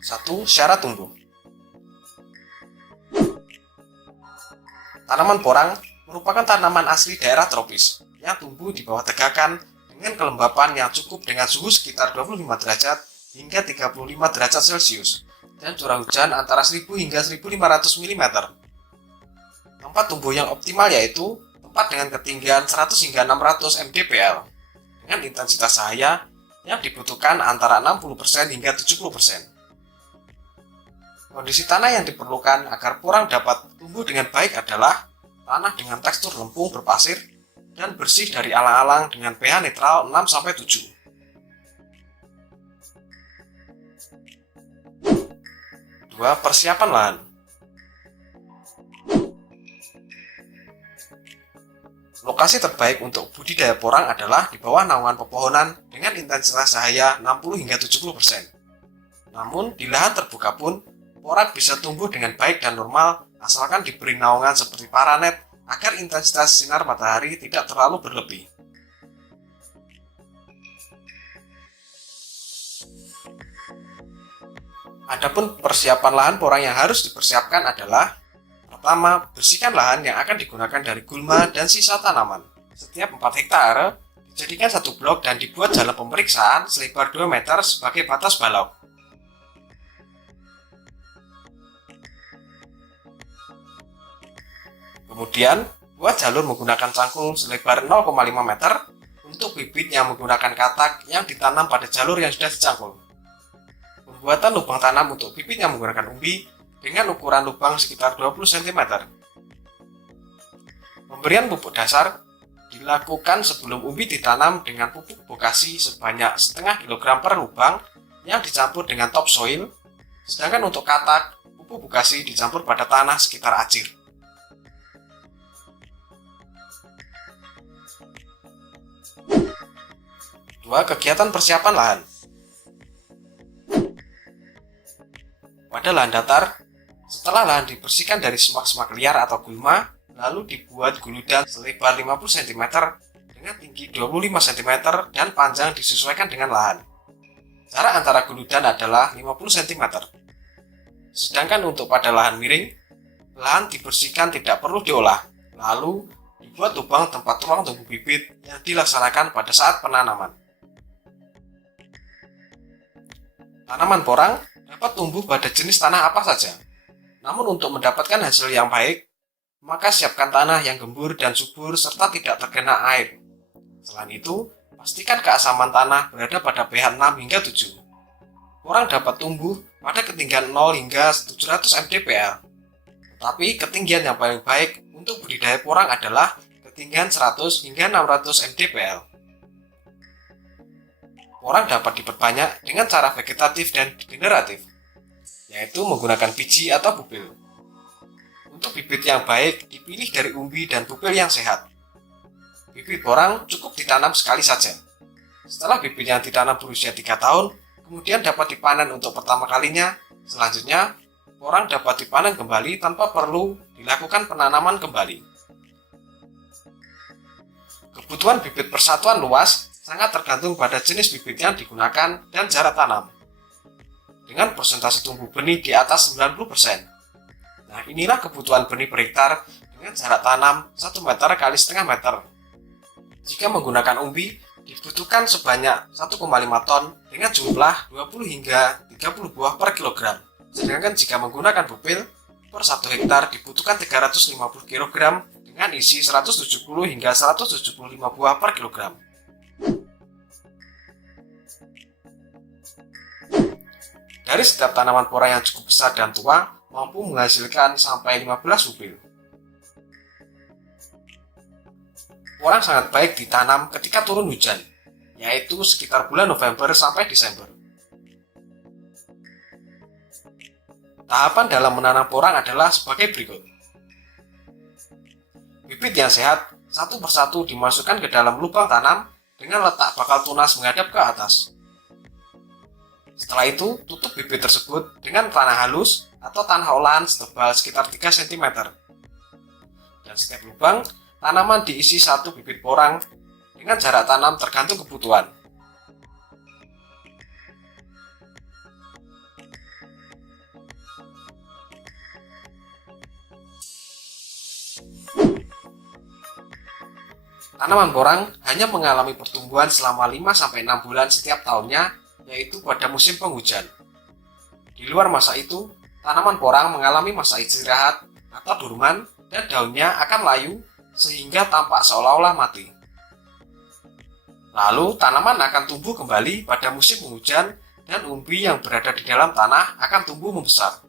1. Syarat tumbuh. Tanaman porang merupakan tanaman asli daerah tropis yang tumbuh di bawah tegakan dengan kelembapan yang cukup dengan suhu sekitar 25 derajat hingga 35 derajat Celcius dan curah hujan antara 1000 hingga 1500 mm. Tempat tumbuh yang optimal yaitu tempat dengan ketinggian 100 hingga 600 mdpl dengan intensitas cahaya yang dibutuhkan antara 60% hingga 70%. Kondisi tanah yang diperlukan agar porang dapat tumbuh dengan baik adalah tanah dengan tekstur lempung berpasir dan bersih dari alang-alang dengan pH netral 6-7. 2. Persiapan lahan. Lokasi terbaik untuk budidaya porang adalah di bawah naungan pepohonan dengan intensitas cahaya 60 hingga 70%. Namun, di lahan terbuka pun, porang bisa tumbuh dengan baik dan normal asalkan diberi naungan seperti paranet agar intensitas sinar matahari tidak terlalu berlebih. Adapun persiapan lahan porang yang harus dipersiapkan adalah: pertama, bersihkan lahan yang akan digunakan dari gulma dan sisa tanaman. Setiap 4 hektare, dijadikan satu blok dan dibuat jalan pemeriksaan selebar 2 meter sebagai batas balok. Kemudian, buat jalur menggunakan cangkul selebar 0,5 meter untuk bibit yang menggunakan katak yang ditanam pada jalur yang sudah dicangkul. Pembuatan lubang tanam untuk bibit yang menggunakan umbi dengan ukuran lubang sekitar 20 cm. Pemberian pupuk dasar dilakukan sebelum umbi ditanam dengan pupuk bokasi sebanyak setengah kilogram per lubang yang dicampur dengan topsoil, sedangkan untuk katak, pupuk bokasi dicampur pada tanah sekitar acir. 2. Kegiatan persiapan lahan. Pada lahan datar, setelah lahan dibersihkan dari semak-semak liar atau gulma, lalu dibuat guludan selebar 50 cm dengan tinggi 25 cm dan panjang disesuaikan dengan lahan. Jarak antara guludan adalah 50 cm. Sedangkan untuk pada lahan miring, lahan dibersihkan tidak perlu diolah, lalu dibuat lubang tempat ruang tumbuh bibit yang dilaksanakan pada saat penanaman. Tanaman porang dapat tumbuh pada jenis tanah apa saja. Namun untuk mendapatkan hasil yang baik, maka siapkan tanah yang gembur dan subur serta tidak terkena air. Selain itu, pastikan keasaman tanah berada pada pH 6 hingga 7. Porang dapat tumbuh pada ketinggian 0 hingga 700 mdpl. Tetapi ketinggian yang paling baik untuk budidaya porang adalah ketinggian 100 hingga 600 mdpl. Porang dapat diperbanyak dengan cara vegetatif dan generatif, yaitu menggunakan biji atau pupil. Untuk bibit yang baik, dipilih dari umbi dan pupil yang sehat. Bibit porang cukup ditanam sekali saja. Setelah bibit yang ditanam berusia 3 tahun, kemudian dapat dipanen untuk pertama kalinya. Selanjutnya, porang dapat dipanen kembali tanpa perlu dilakukan penanaman kembali. Kebutuhan bibit persatuan luas sangat tergantung pada jenis bibit yang digunakan dan jarak tanam. Dengan persentase tumbuh benih di atas 90%. Nah, inilah kebutuhan benih per hektar dengan jarak tanam 1 meter kali setengah meter. Jika menggunakan umbi, dibutuhkan sebanyak 1,5 ton dengan jumlah 20 hingga 30 buah per kilogram. Sedangkan jika menggunakan pupil, per 1 hektar dibutuhkan 350 kg dengan isi 170 hingga 175 buah per kilogram. Dari setiap tanaman porang yang cukup besar dan tua, mampu menghasilkan sampai 15 pupil. Porang sangat baik ditanam ketika turun hujan, yaitu sekitar bulan November sampai Desember. Tahapan dalam menanam porang adalah sebagai berikut. Bibit yang sehat satu persatu dimasukkan ke dalam lubang tanam dengan letak bakal tunas menghadap ke atas. Setelah itu, tutup bibit tersebut dengan tanah halus atau tanah olahan setebal sekitar 3 cm. Dan setiap lubang, tanaman diisi 1 bibit porang dengan jarak tanam tergantung kebutuhan. Tanaman porang hanya mengalami pertumbuhan selama 5-6 bulan setiap tahunnya, yaitu pada musim penghujan. Di luar masa itu, tanaman porang mengalami masa istirahat atau dorman dan daunnya akan layu sehingga tampak seolah-olah mati. Lalu tanaman akan tumbuh kembali pada musim penghujan dan umbi yang berada di dalam tanah akan tumbuh membesar.